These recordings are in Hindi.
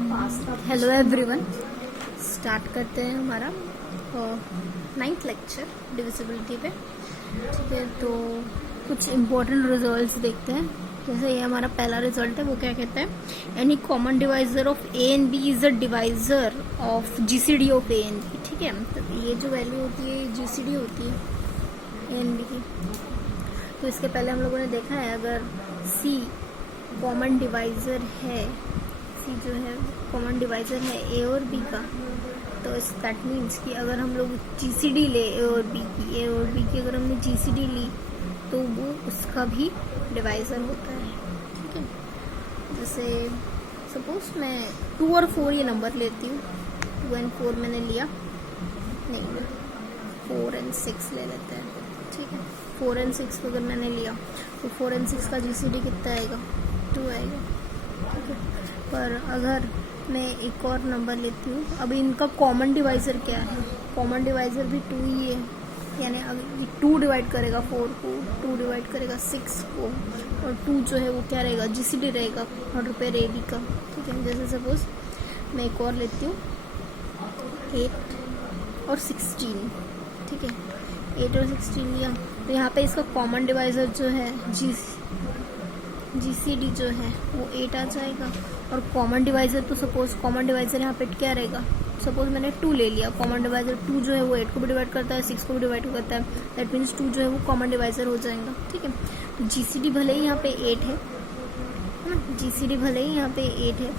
हेलो एवरीवन, स्टार्ट करते हैं हमारा 9th लेक्चर डिविजिबिलिटी पे। ठीक है, तो कुछ इम्पोर्टेंट रिजल्ट्स देखते हैं। जैसे ये हमारा पहला रिजल्ट है, वो क्या कहता है, any common divisor of A and B is a divisor of GCD of A and B. ठीक है, तो ये जो वैल्यू होती है ये जीसीडी होती है ए एंड बी की। तो इसके पहले हम लोगों ने देखा है, अगर सी कॉमन डिवाइजर है, सी जो है कॉमन डिवाइजर है ए और बी का, तो दैट मीन्स कि अगर हम लोग जीसीडी ले ए और बी की अगर हमने जीसीडी ली तो वो उसका भी डिवाइजर होता है। ठीक है, जैसे सपोज मैं 2 और 4 ये नंबर लेती हूँ, 2 और 4 मैंने लिया, नहीं 4 और 6 ले लेते हैं। ठीक है, 4 और 6 को अगर मैंने लिया तो 4 और 6 का जीसीडी कितना आएगा, 2 आएगा। ठीक है, पर अगर मैं एक और नंबर लेती हूँ, अब इनका कॉमन डिवाइजर क्या है, कॉमन डिवाइजर भी 2 ही है, यानी अगर 2 डिवाइड करेगा 4 को, 2 डिवाइड करेगा 6 को, और 2 जो है वो क्या रहेगा, जीसीडी रहेगा ऑर्डर पे ए बी का। ठीक है, जैसे सपोज मैं एक और लेती हूँ 8 और 16। ठीक है, 8 और 16 लिया तो यहाँ पे इसका कॉमन डिवाइजर जो है जीसीडी जो है वो 8 आ जाएगा। और कॉमन डिवाइजर तो सपोज कॉमन डिवाइजर यहाँ पे क्या रहेगा, सपोज मैंने 2 ले लिया, कॉमन डिवाइजर 2 जो है वो 8 को भी डिवाइड करता है, 6 को भी डिवाइड करता है, दैट मीन्स 2 जो है वो कॉमन डिवाइजर हो जाएगा। ठीक है, तो जीसीडी भले ही यहाँ पे 8 है ना, जीसीडी भले ही यहाँ पे 8 है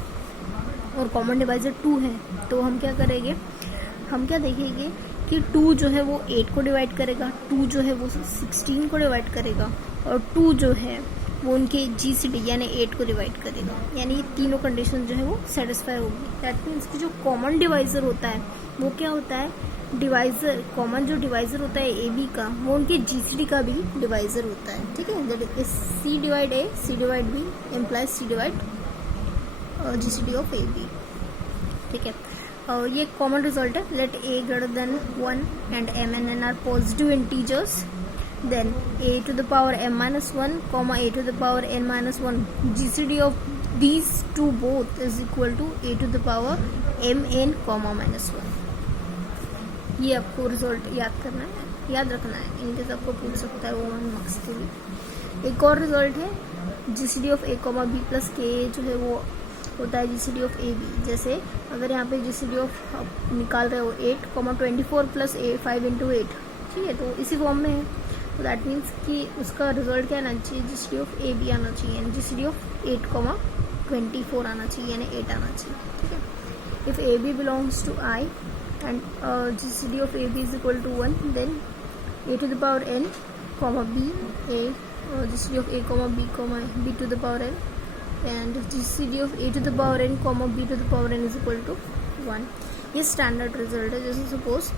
और कॉमन डिवाइजर 2 है, तो हम क्या करेंगे, हम क्या देखेंगे कि 2 जो है वो 8 को डिवाइड करेगा, 2 जो है वो 16 को डिवाइड करेगा, और 2 जो है वो उनके जीसीडी यानी 8 को डिवाइड करेगा, यानी ये तीनों कंडीशन जो है वो सेटिस्फाई होगी। दैट मीन्स कि जो कॉमन डिवाइजर होता है वो क्या होता है, डिवाइजर, कॉमन जो डिवाइजर होता है ए बी का, वो उनके जीसीडी का भी डिवाइजर होता है। ठीक है, that is C divide A, C divide B implies C divide GCD of A B. ठीक है, और ये कॉमन रिजल्ट है। Let A greater than 1 and m and n are positive integers, then a to the power m minus 1 comma a to the power n minus 1 gcd of these two both is equal to a to the power m n comma minus 1। ये आपको रिजल्ट याद करना है, याद रखना है, इनके आपको पूछ सकता है वो 1 मार्क्स के लिए। एक और रिजल्ट है GCD of a comma b plus के जो है वो होता है जीसीडी ऑफ ए बी। जैसे अगर यहाँ पे जीसीडी ऑफ निकाल रहे हो 8 24 प्लस 5 into 8, ठीक है, तो इसी फॉर्म में है, तो दैट मीन्स कि उसका रिजल्ट क्या आना चाहिए, जीसीडी ऑफ ए बी आना चाहिए, यानी जीसीडी ऑफ 8 24 आना चाहिए, यानी 8 आना चाहिए। ठीक है, if A B belongs to I and GCD of A B is equal to 1, then A to the power N comma B A, GCD of A comma B to the power N, and GCD of A to the power N comma B to the power N is equal to 1। ये स्टैंडर्ड रिजल्ट है। जैसे suppose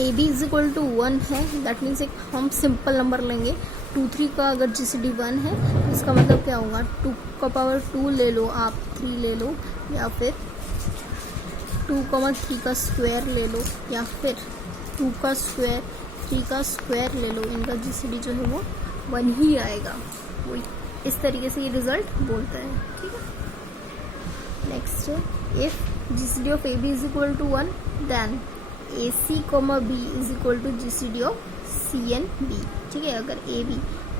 A B is equal to 1 है, दैट मीन्स एक हम सिंपल नंबर लेंगे, 2 3 का अगर जीसीडी 1 है तो इसका मतलब क्या होगा, 2 का पावर 2 ले लो आप, 3 ले लो, या फिर 2 3 का स्क्वायर ले लो, या फिर 2 का स्क्वायर 3 का स्क्वायर ले लो, इनका जीसीडी जो है वो 1 ही आएगा। वो इस तरीके से ये रिजल्ट बोलता है। ठीक है, नेक्स्ट है, if GCD of A B is equal to 1 then A C comma B is equal to GCD of C and B. ठीक है, अगर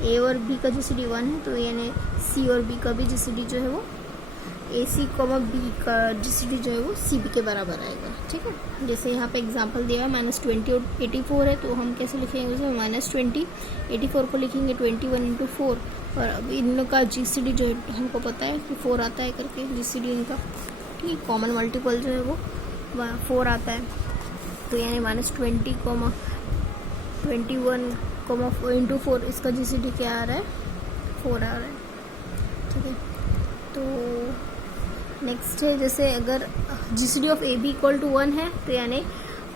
ए और बी का जीसीडी 1 है तो यानी सी और बी का भी जीसीडी जो है वो ए सी कॉमा बी का जीसीडी जो है वो सी बी के बराबर आएगा। ठीक है, जैसे यहाँ पे एग्जांपल दिया है -20 और 84 है, तो हम कैसे लिखेंगे उसे, -20 84 को लिखेंगे 21 into 4, और अब इनका जीसीडी जो है हमको पता है कि 4 आता है करके जीसीडी इनका। ठीक है, कॉमन मल्टीपल जो है वो 4 आता है, तो यानी -20 21 इंटू 4 इसका जीसीडी क्या आ रहा है, 4 आ रहा है। ठीक है, तो नेक्स्ट है, जैसे अगर GCD of A B equal to 1 है तो यानी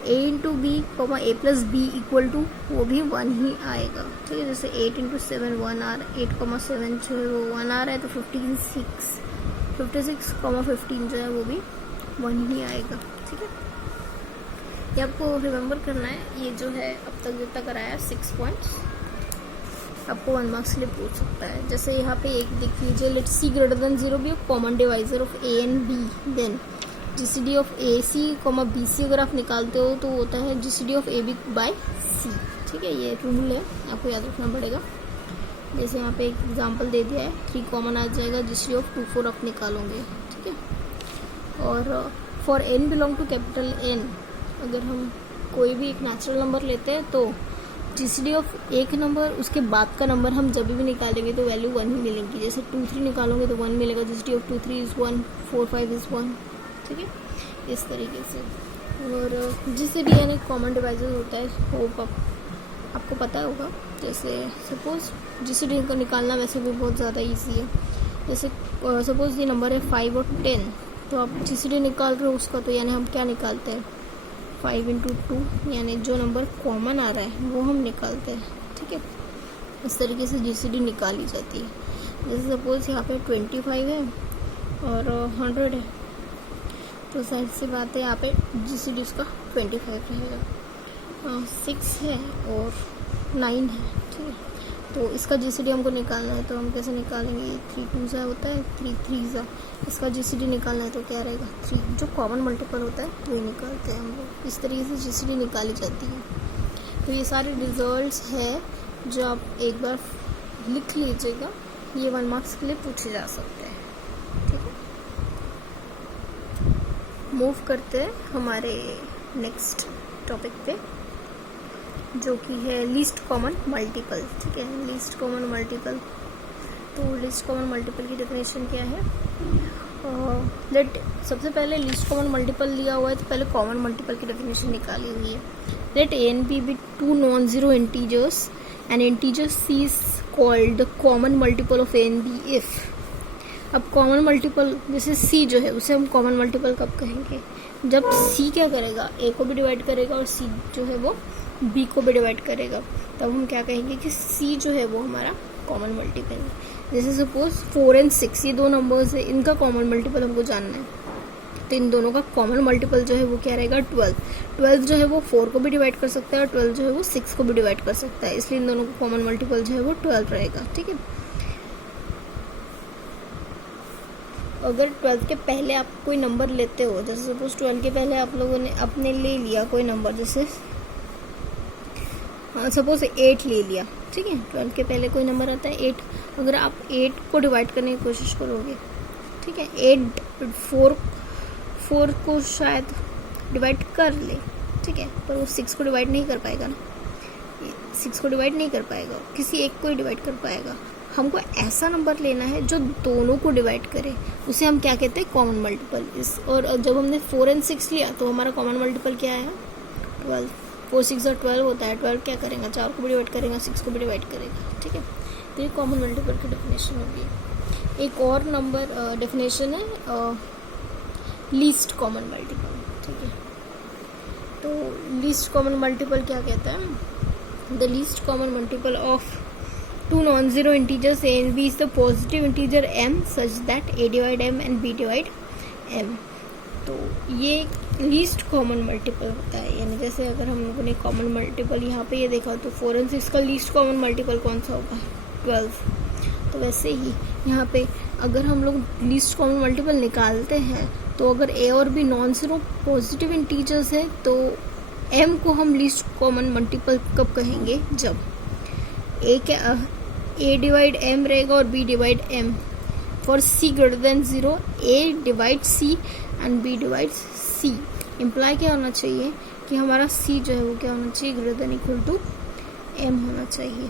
a into B A plus B equal to वो भी 1 ही आएगा। ठीक है, जैसे 8 into 7 1 आ रहा है, 8,7 जो है वो 1 आ रहा है, तो 56 15 जो है वो भी 1 ही आएगा। ठीक है, ये आपको रिमेम्बर करना है। ये जो है अब तक जितना कराया 6 पॉइंट्स, आपको 1 मार्क्स के लिए पूछ सकता है। जैसे यहाँ पे एक देख लीजिए, लेट सी ग्रेटर देन 0 भी common divisor of A and B, then GCD of A C comma B C अगर आप निकालते हो तो होता है GCD of A B by C. ठीक है, ये रूल है, आपको याद रखना पड़ेगा। जैसे यहाँ पे एक एग्जांपल दे दिया है, 3 कॉमन आ जाएगा, जीसीडी ऑफ 2 4 आप निकालोगे। ठीक है, और for N belong to capital N, अगर हम कोई भी एक नेचुरल नंबर लेते हैं तो जीसीडी ऑफ एक नंबर उसके बाद का नंबर हम जब भी निकालेंगे तो वैल्यू 1 ही मिलेगी। जैसे 2 3 निकालोगे तो 1 मिलेगा, जीसीडी ऑफ 2 3 इज़ 1, 4 5 इज़ 1। ठीक है, इस तरीके से। और जीसीडी यानी कॉमन डिवाइजर होता है, होप आपको पता होगा। जैसे सपोज जीसीडी को निकालना वैसे भी बहुत ज़्यादा ईजी है। जैसे सपोज ये नंबर है 5 और 10, तो आप जीसीडी निकाल रहे हो उसका, तो यानी हम क्या निकालते हैं, 5 × 2, यानी जो नंबर कॉमन आ रहा है वो हम निकालते हैं। ठीक है, इस तरीके से जीसीडी निकाली जाती है। जैसे सपोज यहाँ पे 25 है और 100 है, तो साइड से बात है यहाँ पे जीसीडी उसका 25 रहेगा। 6 है और 9 है। ठीक है, तो इसका जीसीडी हमको निकालना है, तो हम कैसे निकालेंगे, 3 2 होता है, 3 3 इसका जीसीडी निकालना है तो क्या रहेगा, 3, जो कॉमन मल्टीपल होता है वही निकालते हैं हम लोग। इस तरीके से जीसीडी निकाली जाती है। तो ये सारे रिजल्ट्स है जो आप एक बार लिख लीजिएगा, ये 1 मार्क्स के लिए पूछे जा सकते हैं। ठीक है, मूव करते हैं हमारे नेक्स्ट टॉपिक पे, जो कि है लीस्ट कॉमन मल्टीपल। ठीक है, लीस्ट कॉमन मल्टीपल। तो लीस्ट कॉमन मल्टीपल की डेफिनेशन क्या है, सबसे पहले लीस्ट कॉमन मल्टीपल लिया हुआ है तो पहले कॉमन मल्टीपल की डेफिनेशन निकाली हुई है। Let A and B 2 non zero integers and integer C is called the common multiple of A and B if. अब कॉमन मल्टीपल जैसे सी जो है उसे हम कॉमन मल्टीपल कब कहेंगे, जब सी क्या करेगा, ए को भी डिवाइड करेगा और सी जो है वो बी को भी डिवाइड करेगा, तब हम क्या कहेंगे कि सी जो है वो हमारा कॉमन मल्टीपल है। जैसे सपोज 4 और 6 ये 2 नंबर्स है, इनका कॉमन मल्टीपल हमको जानना है, तो इन दोनों का कॉमन मल्टीपल जो है वो क्या रहेगा, 12। 12 जो है वो 4 को भी डिवाइड कर सकता है और 12 जो है वो 6 को भी डिवाइड कर सकता है, इसलिए इन दोनों का कॉमन मल्टीपल जो है वो 12 रहेगा। ठीक है, अगर 12 के पहले आप कोई नंबर लेते हो, जैसे सपोज 12 के पहले आप लोगों ने अपने ले लिया कोई नंबर, जैसे सपोज 8 ले लिया। ठीक है, 12 के पहले कोई नंबर आता है 8, अगर आप 8 को डिवाइड करने की कोशिश करोगे, ठीक है, 8 4 को शायद डिवाइड कर ले, ठीक है, पर वो 6 को डिवाइड नहीं कर पाएगा ना, 6 को डिवाइड नहीं कर पाएगा, किसी एक को ही डिवाइड कर पाएगा। हमको ऐसा नंबर लेना है जो दोनों को डिवाइड करे, उसे हम क्या कहते हैं, कॉमन मल्टीपल। और जब हमने 4 और 6 लिया तो हमारा कॉमन मल्टीपल क्या है, 12। 4 6 और 12 होता है, 12 क्या करेगा, 4 को भी डिवाइड करेगा, 6 को भी डिवाइड करेगा। ठीक है, तो ये कॉमन मल्टीपल की डेफिनेशन होगी। एक और नंबर डेफिनेशन है लीस्ट कॉमन मल्टीपल। ठीक है, तो लीस्ट कॉमन मल्टीपल क्या कहता है, the least common multiple of 2 non-zero integers a and b is the positive integer m such that a divide m and b divide m। तो ये लीस्ट कॉमन मल्टीपल होता है, यानी जैसे अगर हम लोगों ने कॉमन मल्टीपल यहाँ पे ये देखा तो 4 और 6 का लीस्ट कॉमन मल्टीपल कौन सा होगा, 12। तो वैसे ही यहाँ पे अगर हम लोग लीस्ट कॉमन मल्टीपल निकालते हैं तो अगर a और b non zero positive integers है तो m को हम लीस्ट कॉमन मल्टीपल कब कहेंगे, जब a डिवाइड m रहेगा और b divide m। For c greater than 0 a divide c and b divide c। Imply क्या होना चाहिए कि हमारा c जो है वो क्या होना चाहिए, greater than equal to m होना चाहिए।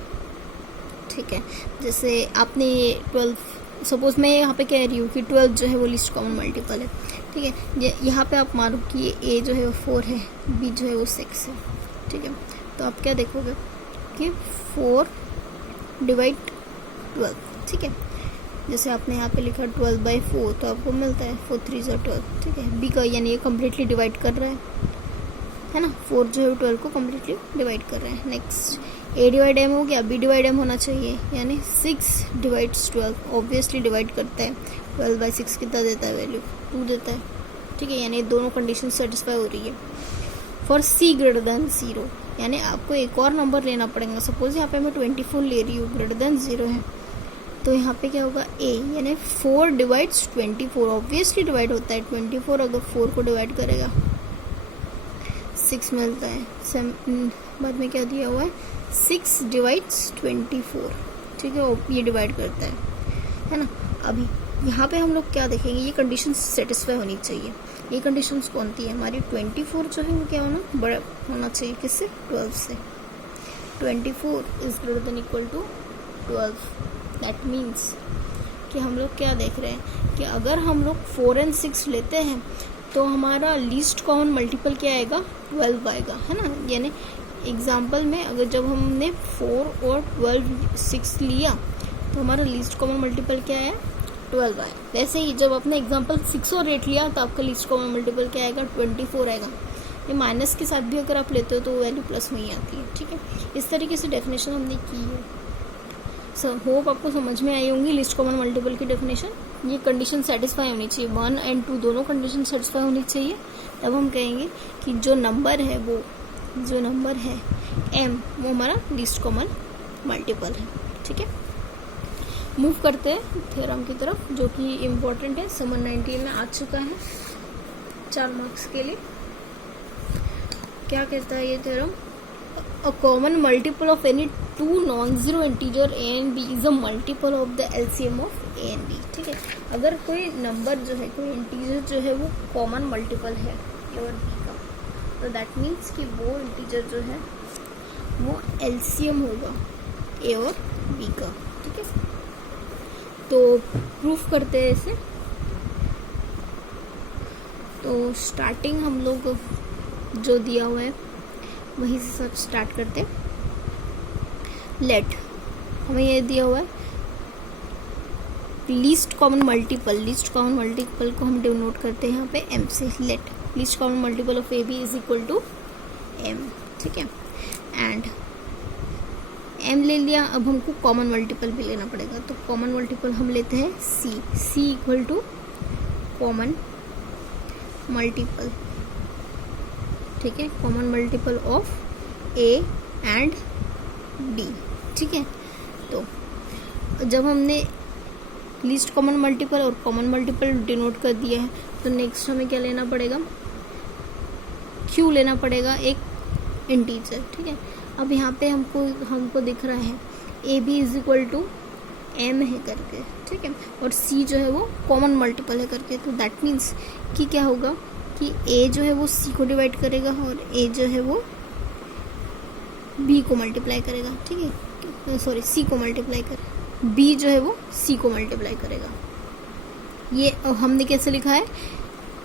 ठीक है, जैसे आपने 12, सपोज मैं यहाँ पे कह रही हूँ कि 12 जो है वो लीस्ट कॉमन मल्टीपल है। ठीक है, यहाँ पे आप मानो कि a जो है वो 4 है, b जो है वो 6 है। ठीक है, तो आप क्या देखोगे कि 4 डिवाइड 12। ठीक है, जैसे आपने यहाँ पे लिखा 12/4 तो आपको मिलता है 4 3 12। ठीक है, बी का यानी ये कम्प्लीटली डिवाइड कर रहा है ना, 4 जो है 12 को कम्प्लीटली डिवाइड कर रहे हैं। नेक्स्ट a डिवाइड m हो गया, b डिवाइड m होना चाहिए, यानी 6 डिवाइड्स 12 ऑब्वियसली डिवाइड करता है। 12/6 कितना देता है वैल्यू, 2 देता है। ठीक है, यानी दोनों कंडीशन सेटिस्फाई हो रही है। फॉर सी ग्रेटर देन 0, यानी आपको एक और नंबर लेना पड़ेगा। सपोज यहाँ पे मैं 24 ले रही हूँ, ग्रेटर देन 0 है, तो यहाँ पे क्या होगा ए, यानी 4 डिवाइड्स 24, ऑब्वियसली डिवाइड होता है 24, अगर 4 को डिवाइड करेगा 6 मिलता है। बाद में क्या दिया हुआ है 6 डिवाइड्स 24, ठीक है, ये डिवाइड करता है ना। अभी यहाँ पे हम लोग क्या देखेंगे, ये कंडीशन सेटिस्फाई होनी चाहिए। ये कंडीशंस कौन सी है हमारी, 24 जो है वो क्या होना, बड़ा होना चाहिए किससे, 12 से। 24 is greater than equal to 12। That means कि हम लोग क्या देख रहे हैं कि अगर हम लोग 4 और 6 लेते हैं तो हमारा लीस्ट कॉमन मल्टीपल क्या आएगा, 12 आएगा, है ना। यानी एग्जाम्पल में अगर जब हमने 4 और 12 6 लिया तो हमारा लीस्ट कॉमन मल्टीपल क्या है, 12 आया। वैसे ही जब आपने एग्जाम्पल 6 और 8 लिया तो आपका लीस्ट कॉमन मल्टीपल क्या आएगा, 24 आएगा। ये माइनस के साथ भी अगर आप लेते हो तो वो वैल्यू प्लस में ही आती है, ठीक है। इस तरीके से डेफिनेशन हमने की है। होप आपको समझ में आई होंगी लिस्ट कॉमन मल्टीपल की डेफिनेशन। ये कंडीशन सेटिस्फाई होनी चाहिए, 1 और 2 दोनों कंडीशन सेटिस्फाई होनी चाहिए, तब हम कहेंगे कि जो नंबर है m वो हमारा लीस्ट कॉमन मल्टीपल है, ठीक है। मूव करते हैं थ्योरम की तरफ, जो कि इम्पोर्टेंट है, समर 19 में आ चुका है 4 मार्क्स के लिए। क्या कहता है ये theorem, a common multiple of any 2 non-zero integer a and b is a multiple of the LCM of a and b, ठीक है। अगर कोई नंबर जो है, कोई इंटीजर जो है वो कॉमन मल्टीपल है a और b का, तो दैट मीन्स कि वो इंटीजर जो है वो LCM होगा a और b का, ठीक है। तो प्रूफ करते हैं इसे। तो स्टार्टिंग हम लोग जो दिया हुआ है वहीं से सब स्टार्ट करते हैं। लेट, हमें ये दिया हुआ है लीस्ट कॉमन मल्टीपल को हम डिनोट करते हैं यहाँ पे m से। Let least common multiple of ab is equal to m, ठीक है। एंड m ले लिया, अब हमको कॉमन मल्टीपल भी लेना पड़ेगा, तो कॉमन मल्टीपल हम लेते हैं c equal to common multiple, ठीक है, common multiple of a and b, ठीक है। तो जब हमने लीस्ट कॉमन मल्टीपल और कॉमन मल्टीपल डिनोट कर दिया है तो नेक्स्ट हमें क्या लेना पड़ेगा, q लेना पड़ेगा, एक इंटीजर, ठीक है। अब यहाँ पे हमको दिख रहा है A B is equal to m है करके, ठीक है, और c जो है वो कॉमन मल्टीपल है करके। तो दैट मीन्स कि क्या होगा कि a जो है वो c को डिवाइड करेगा और a जो है वो b को मल्टीप्लाई करेगा, ठीक है, सॉरी c को मल्टीप्लाई करेगा, b जो है वो c को मल्टीप्लाई करेगा। ये हमने कैसे लिखा है,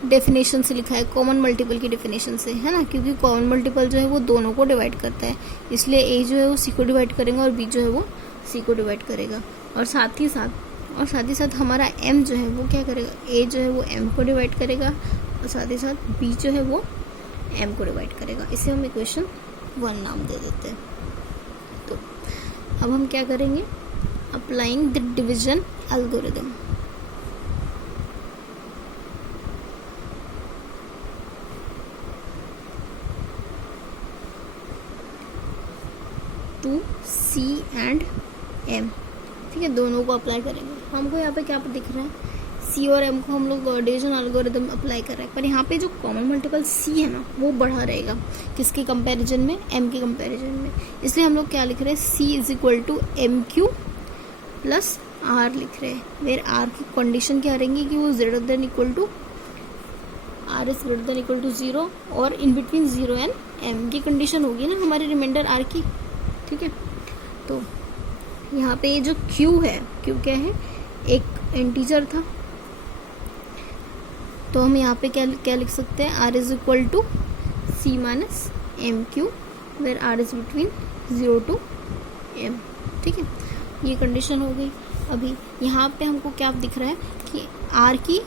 डेफिनेशन से लिखा है, कॉमन मल्टीपल की डेफिनेशन से, है ना, क्योंकि कॉमन मल्टीपल जो है वो दोनों को डिवाइड करता है, इसलिए a जो है वो c को डिवाइड करेगा और b जो है वो c को डिवाइड करेगा। और साथ ही साथ हमारा m जो है वो क्या करेगा, a जो है वो m को डिवाइड करेगा और साथ ही साथ b जो है वो m को डिवाइड करेगा। इसे हम इक्वेशन 1 नाम दे देते हैं। तो अब हम क्या करेंगे, applying the division algorithm. To c and m, ठीक है, दोनों को अप्लाई करेंगे। हमको यहाँ पे क्या दिख रहा है, c और m को हम लोग डिवीजन एल्गोरिथम अप्लाई कर रहे हैं, पर यहाँ पे जो कॉमन मल्टीपल c है ना वो बढ़ा रहेगा, किसके कंपैरिजन में, m के कंपैरिजन में। इसलिए हम लोग क्या लिख रहे हैं, c is equal to M Q plus r लिख रहे हैं, वेर r की कंडीशन क्या रहेंगी कि वो greater than equal to r is greater than equal to 0 और इन बिटवीन 0 एंड m की कंडीशन होगी ना हमारी रिमाइंडर r की, ठीक है। तो यहाँ पे ये जो q है, q क्या है, एक इंटीजर था, तो हम यहाँ पे क्या लिख सकते हैं, r is equal to c minus M Q where r is between 0 to m, ठीक है, ये कंडीशन हो गई। अभी यहाँ पे हमको क्या दिख रहा है कि r की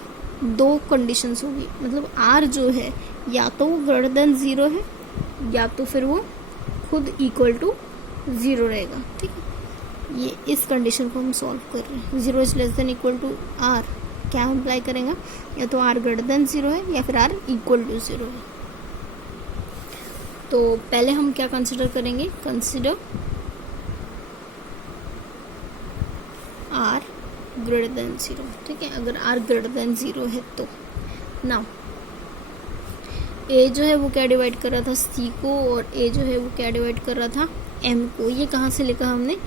2 कंडीशंस होगी, मतलब r जो है या तो वो ग्रेटर देन 0 है या तो फिर वो खुद इक्वल टू 0 रहेगा, ठीक है। ये इस कंडीशन को हम सॉल्व कर रहे हैं, 0 is less than equal to r, क्या अप्लाई करेंगे, या तो r ग्रेटर देन 0 है या फिर r इक्वल टू 0 है। तो पहले हम क्या कंसिडर करेंगे, कंसिडर आर ग्रेटर देन 0, ठीक है। अगर आर ग्रेटर देन 0 है तो नाउ ए जो है वो क्या डिवाइड कर रहा था, सी को, और ए जो है वो क्या डिवाइड कर रहा था, एम को। ये कहाँ से लिखा हमने,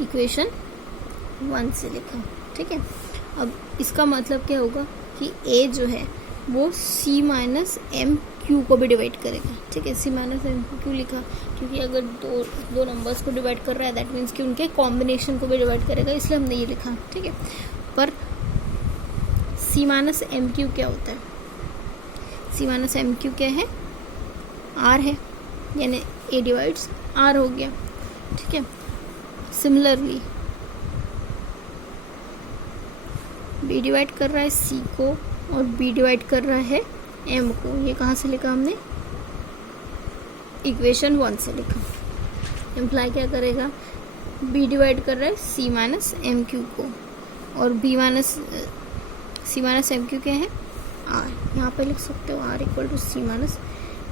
इक्वेशन 1 से लिखा, ठीक है। अब इसका मतलब क्या होगा कि ए जो है वो सी माइनस एम क्यू को भी डिवाइड करेगा, ठीक है। सी माइनस एम क्यू क्यों लिखा, क्योंकि अगर दो नंबर्स को डिवाइड कर रहा है दैट मीन्स कि उनके कॉम्बिनेशन को भी डिवाइड करेगा, इसलिए हमने ये लिखा, ठीक है। पर सी माइनस एम क्यू क्या होता है, सी माइनस एम क्यू क्या है, आर है, यानी ए डिवाइड्स आर हो गया, ठीक है। सिमिलरली बी डिवाइड कर रहा है सी को और बी डिवाइड कर रहा है एम को। ये कहाँ से लिखा हमने, इक्वेशन 1 से लिखा। इम्प्लाई क्या करेगा, बी डिवाइड कर रहा है सी माइनस एम क्यू को, और B minus C minus M Q क्या है, आर। यहाँ पे लिख सकते हो R equal to C minus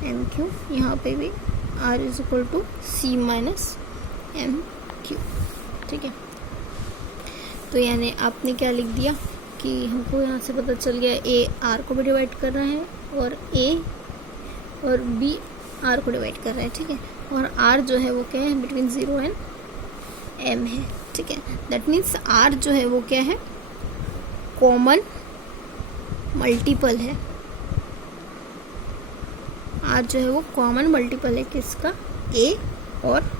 M Q, यहाँ पे भी R is equal to C minus M Q, ठीक है। तो यानी आपने क्या लिख दिया कि हमको यहाँ से पता चल गया ए आर को भी डिवाइड कर रहा है और ए और बी आर को डिवाइड कर रहा है, ठीक है। और आर जो है वो क्या है, बिटवीन 0 एंड एम है, ठीक है। दैट मीन्स आर जो है वो क्या है, कॉमन मल्टीपल है। आर जो है वो कॉमन मल्टीपल है किसका, ए और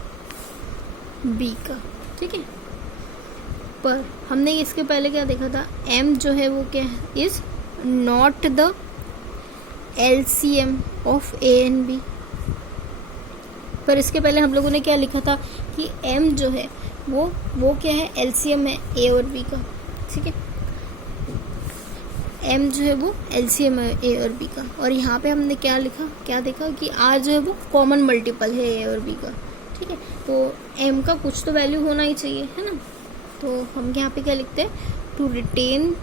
बी का, ठीक है। पर हमने इसके पहले क्या देखा था, m जो है वो क्या है, is not the LCM of A and B. पर इसके पहले हम लोगों ने क्या लिखा था कि m जो है वो क्या है, LCM है ए और बी का, ठीक है। m जो है वो LCM है ए और बी का। और यहाँ पे हमने क्या लिखा, क्या देखा कि r जो है वो कॉमन मल्टीपल है ए और बी का, ठीक है। तो m का कुछ तो वैल्यू होना ही चाहिए, है ना। तो हम यहाँ पे क्या लिखते हैं, to retain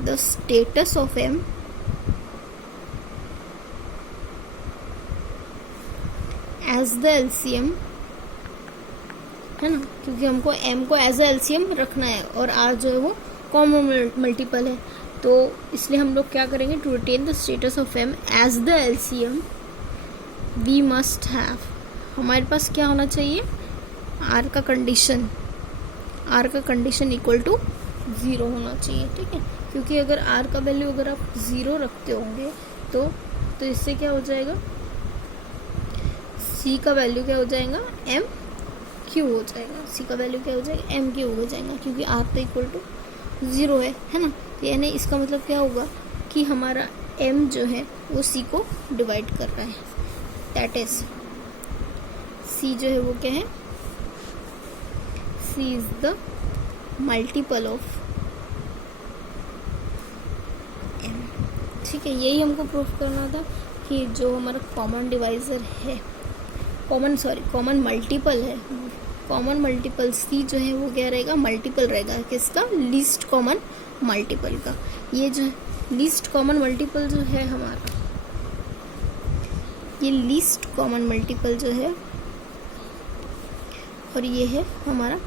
the status of m as the LCM, है ना, क्योंकि हमको m को एज द LCM रखना है और r जो है वो कॉमन मल्टीपल है। तो इसलिए हम लोग क्या करेंगे, to retain the status of m as the LCM we must have, हमारे पास क्या होना चाहिए, r का कंडीशन, r का कंडीशन इक्वल टू 0 होना चाहिए, ठीक है। क्योंकि अगर r का वैल्यू अगर आप 0 रखते होंगे तो इससे क्या हो जाएगा, c का वैल्यू क्या हो जाएगा, m क्यू हो जाएगा, c का वैल्यू क्या हो जाएगा, m क्यू हो जाएगा, क्योंकि r तो इक्वल टू 0 है ना। यानी इसका मतलब क्या होगा कि हमारा m जो है वो c को डिवाइड कर रहा है, दैट इज c जो है वो क्या है, c is the multiple of m, ठीक है। यही हमको प्रूफ करना था कि जो हमारा कॉमन डिवाइजर है, कॉमन मल्टीपल है, कॉमन मल्टीपल c जो है वो क्या रहेगा, मल्टीपल रहेगा किसका, लीस्ट कॉमन मल्टीपल का। ये जो लीस्ट कॉमन मल्टीपल जो है हमारा, ये लीस्ट कॉमन मल्टीपल जो है, और ये है हमारा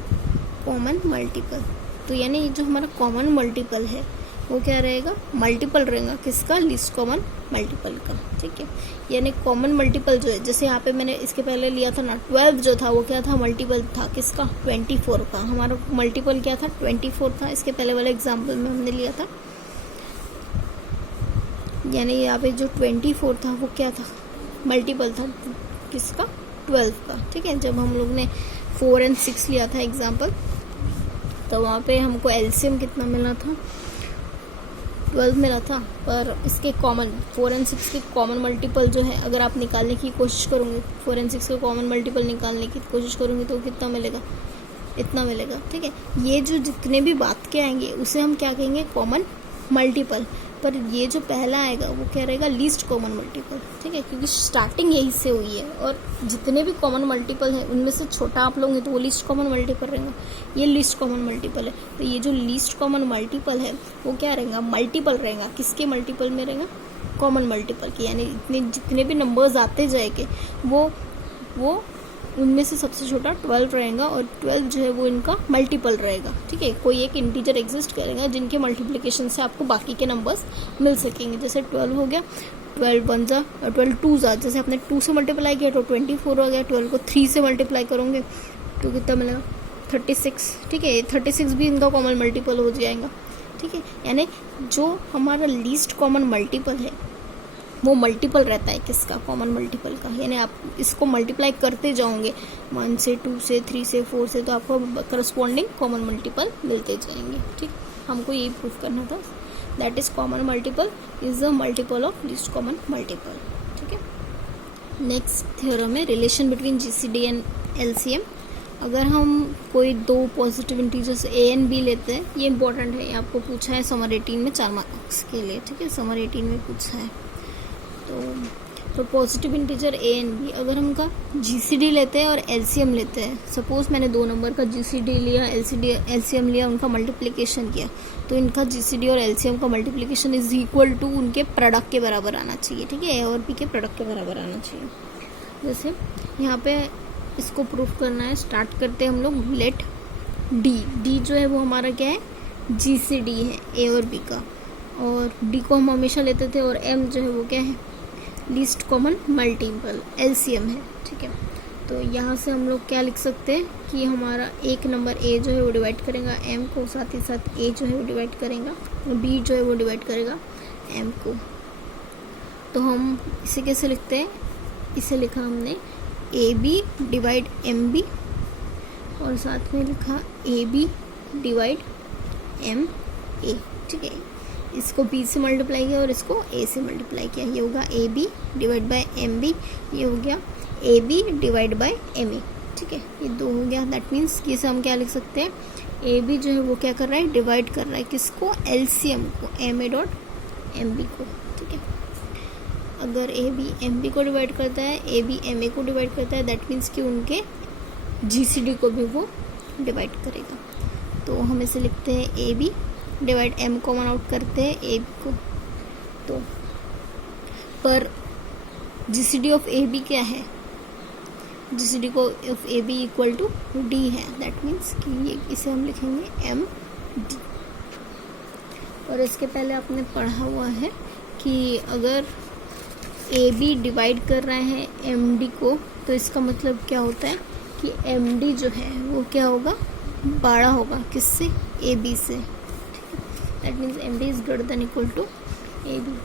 कॉमन मल्टीपल। तो यानी जो हमारा कॉमन मल्टीपल है वो क्या रहेगा, मल्टीपल रहेगा किसका, लीस्ट कॉमन मल्टीपल का, ठीक है। यानी कॉमन मल्टीपल जो है, जैसे यहाँ पे मैंने इसके पहले लिया था ना 12 जो था वो क्या था, मल्टीपल था किसका, 24 का। हमारा मल्टीपल क्या था, 24 था। इसके पहले वाले एग्जाम्पल में हमने लिया था, यानी यहाँ पे जो 24 था वो क्या था, मल्टीपल था किसका, 12 का, ठीक है। जब हम लोग ने 4 और 6 लिया था एग्जाम्पल, तो वहाँ पे हमको एलसीएम कितना मिला था, 12 मिला था। पर इसके कॉमन 4 और 6 के कॉमन मल्टीपल जो है अगर आप निकालने की कोशिश करोगे, 4 और 6 के कॉमन मल्टीपल निकालने की कोशिश करोगे तो कितना मिलेगा, इतना मिलेगा, ठीक है। ये जो जितने भी बात के आएंगे उसे हम क्या कहेंगे, कॉमन मल्टीपल, पर ये जो पहला आएगा वो क्या रहेगा, लीस्ट कॉमन मल्टीपल, ठीक है, क्योंकि स्टार्टिंग यही से हुई है और जितने भी कॉमन मल्टीपल हैं उनमें से छोटा आप लोगे तो वो लीस्ट कॉमन मल्टीपल रहेगा, ये लीस्ट कॉमन मल्टीपल है। तो ये जो लीस्ट कॉमन मल्टीपल है वो क्या रहेगा, मल्टीपल रहेगा, किसके मल्टीपल में रहेगा, कॉमन मल्टीपल की, यानी इतने जितने भी नंबर्स आते जाएंगे वो उनमें से सबसे छोटा 12 रहेगा और 12 जो है वो इनका मल्टीपल रहेगा, ठीक है। कोई एक इंटीजर एग्जिस्ट करेगा जिनके मल्टीप्लिकेशन से आपको बाकी के नंबर्स मिल सकेंगे, जैसे 12 हो गया, 12 1 जा, 12 2 जा, जैसे आपने 2 से मल्टीप्लाई किया तो 24 हो गया, 12 को 3 से मल्टीप्लाई करोगे तो कितना मिलेगा, 36, ठीक है। 36 भी इनका कॉमन मल्टीपल हो जाएगा, ठीक है। यानी जो हमारा लीस्ट कॉमन मल्टीपल है वो मल्टीपल रहता है किसका, कॉमन मल्टीपल का, यानी आप इसको मल्टीप्लाई करते जाओगे 1 से 2 से 3 से 4 से, तो आपको करस्पॉन्डिंग कॉमन मल्टीपल मिलते जाएंगे, ठीक। हमको यही प्रूफ करना था, that is common multiple is the multiple of least common multiple, ठीक है। नेक्स्ट थ्योरम है relation between GCD and LCM. अगर हम कोई दो positive integers A and B लेते हैं, ये इंपॉर्टेंट है, ये आपको पूछा है समर 18 में 4 मार्क्स के लिए, ठीक है, समर 18 में पूछा है। तो positive integer A and B, अगर हम उनका जीसीडी लेते हैं और एलसीएम लेते हैं, सपोज मैंने 2 नंबर का जीसीडी लिया, एलसीएम लिया, उनका मल्टीप्लिकेशन किया, तो इनका जीसीडी और एलसीएम का मल्टीप्लिकेशन इज इक्वल टू उनके प्रोडक्ट के बराबर आना चाहिए, ठीक है, ए और बी के प्रोडक्ट के बराबर आना चाहिए। जैसे यहाँ पे इसको प्रूफ करना है, स्टार्ट करते हैं हम लोग, लेट डी जो है वो हमारा क्या है, जीसीडी है ए और बी का, और डी को हम हमेशा लेते थे, और एम जो है वो क्या है, लीस्ट कॉमन मल्टीपल एलसीएम है, ठीक है। तो यहाँ से हम लोग क्या लिख सकते हैं कि हमारा एक नंबर ए जो है वो डिवाइड करेगा एम को, साथ ही साथ ए जो है वो डिवाइड करेगा बी जो है वो डिवाइड करेगा एम को। तो हम इसे कैसे लिखते हैं, इसे लिखा हमने A B divide M B, और साथ में लिखा A B divide M A, ठीक है। इसको बी से मल्टीप्लाई किया और इसको ए से मल्टीप्लाई किया, ये होगा A B divide by M B, ये हो गया A B divide by M A, ठीक है, ये 2 हो गया। दैट मीन्स कि इसे हम क्या लिख सकते हैं, ए बी जो है वो क्या कर रहा है, डिवाइड कर रहा है किसको, एलसीएम को, M A dot M B को, ठीक है। अगर ए बी एम बी को डिवाइड करता है, ए बी एम ए को डिवाइड करता है, दैट मीन्स कि उनके जीसीडी को भी वो डिवाइड करेगा। तो हम इसे लिखते हैं A B divide M common out करते हैं ए बी को, तो पर जीसीडी ऑफ ए बी क्या है, जीसीडी को of A B equal to D है, दैट मीन्स कि ये इसे हम लिखेंगे एम डी। और इसके पहले आपने पढ़ा हुआ है कि अगर ए बी डिवाइड कर रहे हैं एम डी को, तो इसका मतलब क्या होता है कि एम डी जो है वो क्या होगा, बड़ा होगा किससे, ए बी से, that means M D is greater than equal to A B,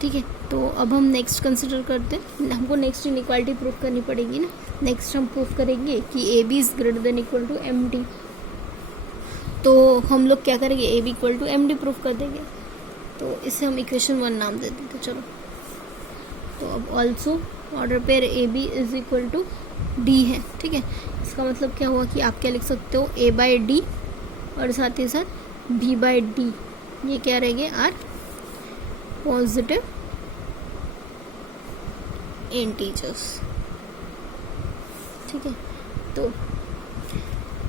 ठीक है। तो अब हम नेक्स्ट कंसिडर करते हैं, हमको नेक्स्ट इनइक्वालिटी प्रूफ करनी पड़ेगी ना। नेक्स्ट हम प्रूफ करेंगे कि A B is greater than equal to M D, तो हम लोग क्या करेंगे, A B equal to M D proof कर देंगे, तो इसे हम इक्वेशन 1 नाम दे देते, चलो। तो अब also order pair A B is equal to D है, ठीक है। इसका मतलब क्या हुआ कि आप क्या लिख सकते हो, ए बाय डी और साथ ही साथ बी बाय डी, ये क्या रहेंगे, आर पॉजिटिव इंटीजर्स, ठीक है। तो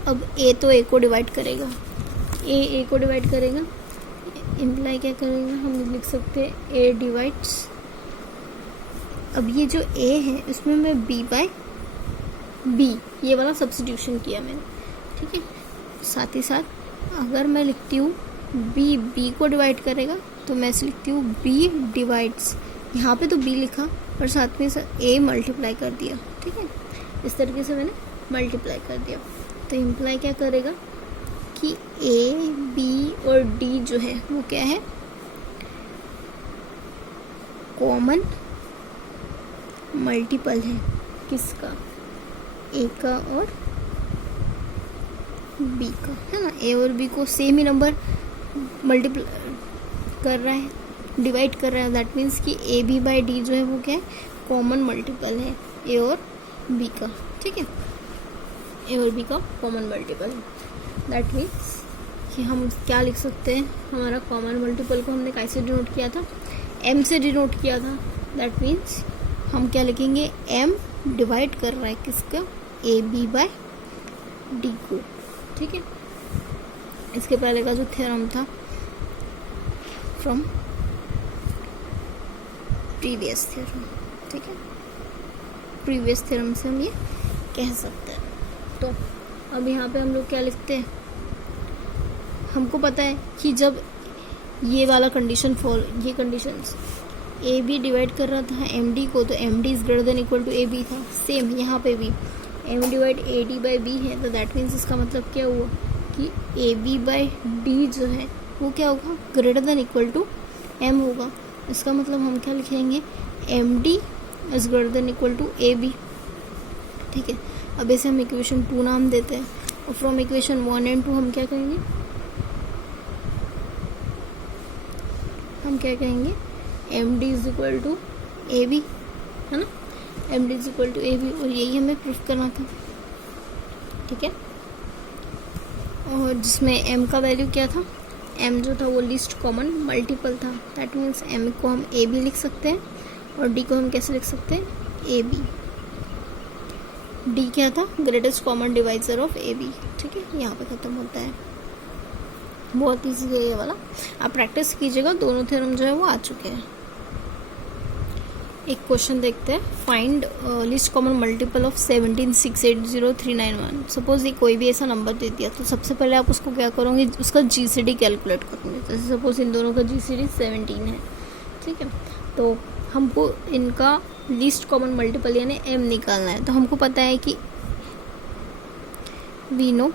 अब ए तो ए को डिवाइड करेगा, ए को डिवाइड करेगा, इम्प्लाई क्या करेगा, हम लिख सकते हैं ए डिवाइड्स, अब ये जो ए है इसमें मैं बी बाय बी ये वाला सब्स्टिट्यूशन किया मैंने, ठीक है। साथ ही साथ अगर मैं लिखती हूँ बी बी को डिवाइड करेगा, तो मैं ऐसे लिखती हूँ बी डिवाइड्स, यहाँ पे तो बी लिखा और साथ में ए मल्टीप्लाई कर दिया, ठीक है। इस तरीके से मैंने मल्टीप्लाई कर दिया, तो इम्प्लाई क्या करेगा कि ए बी और डी जो है वो क्या है, कॉमन मल्टीपल है किसका, ए का और बी का, है ना। ए और बी को सेम ही नंबर मल्टीप्लाई कर रहा है, डिवाइड कर रहा है, दैट मीन्स कि ए बी बाई डी जो है वो क्या है, कॉमन मल्टीपल है ए और बी का, ठीक है, ए और बी का कॉमन मल्टीपल है, दैट मीन्स कि हम क्या लिख सकते हैं, हमारा कॉमन मल्टीपल को हमने कैसे डिनोट किया था, m से डिनोट किया था। दैट मीन्स हम क्या लिखेंगे, m डिवाइड कर रहा है किसका, ए बी बाय डी को। ठीक है, इसके पहले का जो थ्योरम था फ्रॉम प्रीवियस थ्योरम, ठीक है, प्रीवियस थ्योरम से हम ये कह सकते हैं। तो अब यहाँ पे हम लोग क्या लिखते हैं, हमको पता है कि जब ये वाला कंडीशन ये कंडीशंस ए बी डिवाइड कर रहा था एम डी को, तो M D is greater than equal to A B था। सेम यहाँ पे भी M divide A D by B है, तो दैट मीन्स इसका मतलब क्या हुआ कि ए बी बाई डी जो है वो क्या होगा, greater than equal to M होगा। इसका मतलब हम क्या लिखेंगे, M D is greater than equal to A B. ठीक है, अब इसे हम इक्वेशन 2 नाम देते हैं, और फ्रॉम इक्वेशन 1 एंड 2 हम क्या करेंगे, हम क्या कहेंगे, M D is equal to A B, है ना, M D is equal to A B, और यही हमें प्रूफ करना था। ठीक है, और जिसमें एम का वैल्यू क्या था, एम जो था वो लीस्ट कॉमन मल्टीपल था। दैट मीन्स एम को हम ए बी लिख सकते हैं, और डी को हम कैसे लिख सकते हैं, ए बी। डी क्या था, greatest common divisor of A B. ठीक है, यहाँ पे खत्म होता है, बहुत ईजी है ये वाला, आप प्रैक्टिस कीजिएगा, दोनों थ्योरम जो है वो आ चुके हैं। एक क्वेश्चन देखते हैं, find list common multiple of 17680,391। Suppose ये कोई भी ऐसा नंबर दे दिया, तो सबसे पहले आप उसको क्या करोगे, उसका जीसीडी कैलकुलेट करोगे। जैसे सपोज इन दोनों का जीसीडी 17 है। ठीक है, तो हमको इनका लिस्ट कॉमन मल्टीपल यानी एम निकालना है। तो हमको पता है कि we know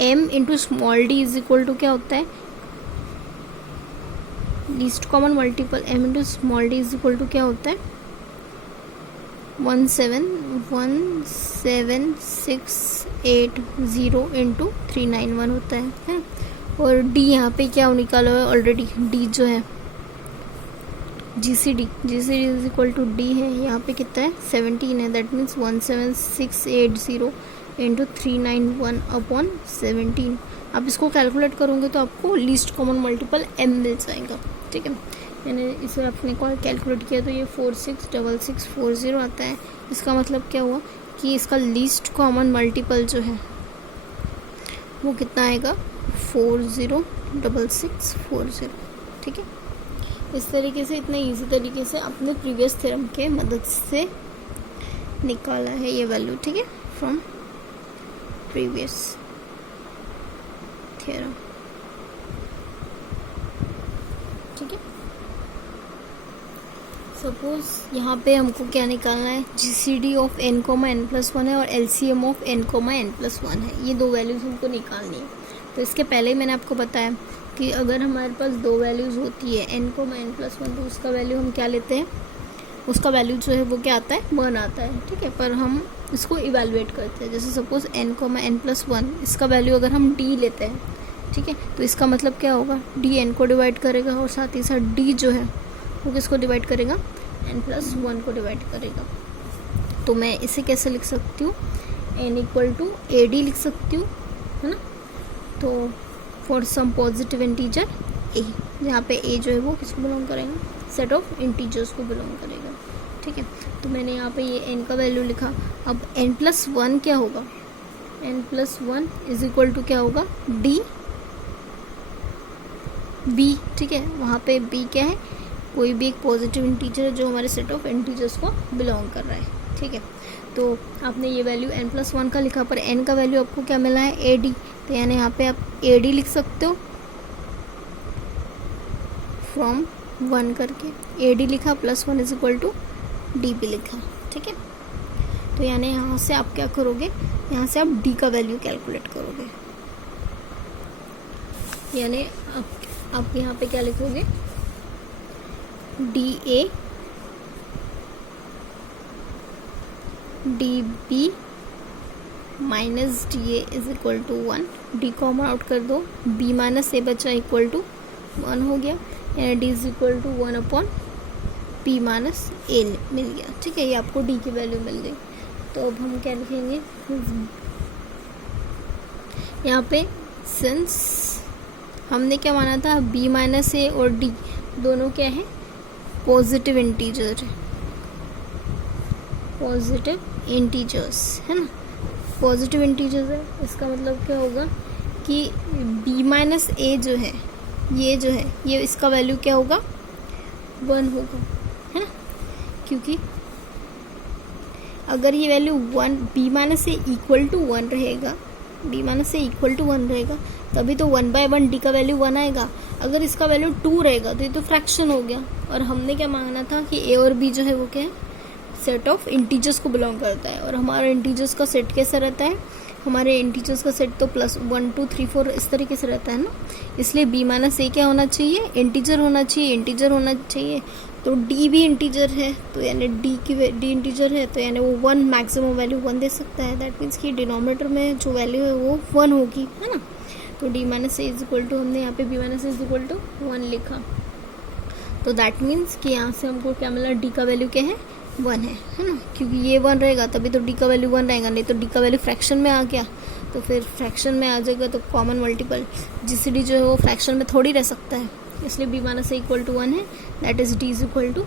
M into small D is equal to क्या होता है, least common multiple M into small D is equal to क्या होता है, 1717680 इंटू 391 होता है। और डी यहाँ पे क्या निकाला हुआ है ऑलरेडी, डी जो है GCD is equal to D है, यहाँ पे कितना है 17 है। That means 17680 into 391 upon 17। आप इसको कैलकुलेट करोगे तो आपको लीस्ट कॉमन मल्टीपल एम मिल जाएगा। ठीक है, मैंने इसे अपने को कैलकुलेट किया तो ये 466640 आता है। इसका मतलब क्या हुआ कि इसका लीस्ट कॉमन मल्टीपल जो है वो कितना आएगा, 406640। ठीक है, इस तरीके से, इतने इजी तरीके से अपने प्रीवियस थ्योरम के मदद से निकाला है ये वैल्यू। ठीक है, फ्रॉम प्रीवियस थ्योरम। ठीक है, सपोज यहाँ पे हमको क्या निकालना है, जीसीडी ऑफ n, n+1 है और एलसीएम ऑफ n, n+1 है। ये दो वैल्यूज हमको निकालनी है। तो इसके पहले ही मैंने आपको बताया कि अगर हमारे पास दो वैल्यूज होती है n, n+1, तो उसका वैल्यू हम क्या लेते हैं, उसका वैल्यू जो है वो क्या आता है, 1 आता है। ठीक है, पर हम इसको इवेलुएट करते हैं। जैसे सपोज n, n+1, इसका वैल्यू अगर हम d लेते हैं, ठीक है, तो इसका मतलब क्या होगा, d n को डिवाइड करेगा और साथ ही साथ d जो है वो किसको डिवाइड करेगा, n+1 को डिवाइड करेगा। तो मैं इसे कैसे लिख सकती हूँ, n equal to A D लिख सकती हूँ, है ना। तो for some positive integer a, जहाँ पे a जो है वो किसको बिलोंग करेगा, सेट ऑफ इंटीजर्स को बिलोंग करेगा। ठीक है, तो मैंने यहाँ पे ये n का वैल्यू लिखा। अब n+1 क्या होगा, n+1 इज इक्वल टू क्या होगा, d b। ठीक है, वहाँ पे b क्या है, कोई भी एक पॉजिटिव इंटीजर है जो हमारे सेट ऑफ इंटीजर्स को बिलोंग कर रहा है। ठीक है, तो आपने ये वैल्यू n+1 का लिखा, पर n का वैल्यू आपको क्या मिला है, ए डी। तो यानी यहाँ पे आप ए डी लिख सकते हो, फ्रॉम 1 करके ए डी लिखा, +1 is equal to D B लिखा। ठीक है, तो यानी यहाँ से आप क्या करोगे, यहाँ से आप डी का वैल्यू कैलकुलेट करोगे। यानी आप यहाँ पे क्या लिखोगे, D A D B minus D A is equal to 1। D common out कर दो, बी माइनस ए बचा इक्वल टू 1 हो गया, यानी D is equal to 1 upon P minus A मिल गया। ठीक है, ये आपको डी की वैल्यू मिल गई। तो अब हम क्या लिखेंगे, यहाँ पे सिंस हमने क्या माना था, b माइनस ए और d दोनों क्या है, पॉजिटिव इंटीजर है, पॉजिटिव इंटीजर्स है ना, पॉजिटिव इंटीजर्स है। इसका मतलब क्या होगा कि b माइनस ए जो है, ये इसका वैल्यू क्या होगा, 1 होगा, है ना, क्योंकि अगर ये value 1 b minus A equal to 1 रहेगा, b minus A equal to 1 रहेगा, तभी तो 1/1 d का वैल्यू 1 आएगा। अगर इसका वैल्यू 2 रहेगा तो ये तो फ्रैक्शन हो गया। और हमने क्या मांगना था कि a और b जो है वो क्या है, सेट ऑफ इंटीजर्स को बिलोंग करता है। और हमारा इंटीजर्स का सेट कैसा रहता है, हमारे इंटीजर्स का सेट तो +1 2 3 4 इस तरीके से रहता है ना, इसलिए b माइनस ए क्या होना चाहिए, इंटीजर होना चाहिए। तो d भी इंटीजर है, तो यानी d इंटीजर है, तो यानी वो 1 मैक्सिमम वैल्यू 1 दे सकता है। दैट मीन्स कि डिनोमिनेटर में जो वैल्यू है वो 1 होगी, है ना। तो d minus A is equal to, हमने यहाँ पे b minus A is equal to 1 लिखा। तो दैट मीन्स कि यहाँ से हमको क्या मिला, d का वैल्यू क्या है, 1 है ना, क्योंकि ये 1 रहेगा तभी तो d का वैल्यू 1 रहेगा, नहीं तो d का वैल्यू फ्रैक्शन में आ गया तो फिर फ्रैक्शन में आ जाएगा तो कॉमन मल्टीपल जीसीडी जो है वो फ्रैक्शन में थोड़ी रह सकता है, इसलिए b minus A equal to 1 है, that is d is equal to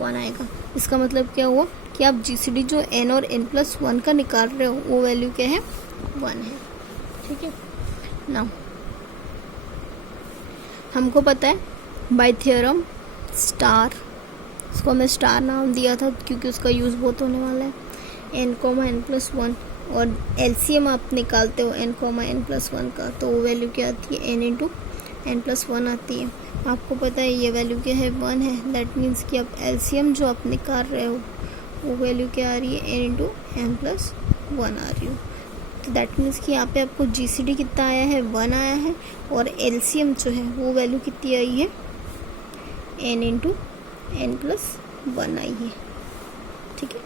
1 आएगा। इसका मतलब क्या हुआ कि आप जीसीडी जो n और n+1 का निकाल रहे हो वो वैल्यू क्या है, 1 है, ठीक है। नाउ हमको पता है बाय थ्योरम स्टार, इसको हमें स्टार नाम दिया था क्योंकि उसका यूज़ बहुत होने वाला है, n,n+1 और एलसीएम आप निकालते हो n,n+1 का, तो वो वैल्यू क्या आती है, n×n+1 आती है। आपको पता है ये वैल्यू क्या है, 1 है। दैट मीन्स कि आप एलसीएम जो आप निकाल रहे हो वो वैल्यू क्या आ रही है, n×n+1 आ रही हो। तो दैट मीन्स कि यहाँ पे आपको जीसीडी कितना आया है, 1 आया है, और एलसीएम जो है वो वैल्यू कितनी आई है, n×n+1 आई है, ठीक है।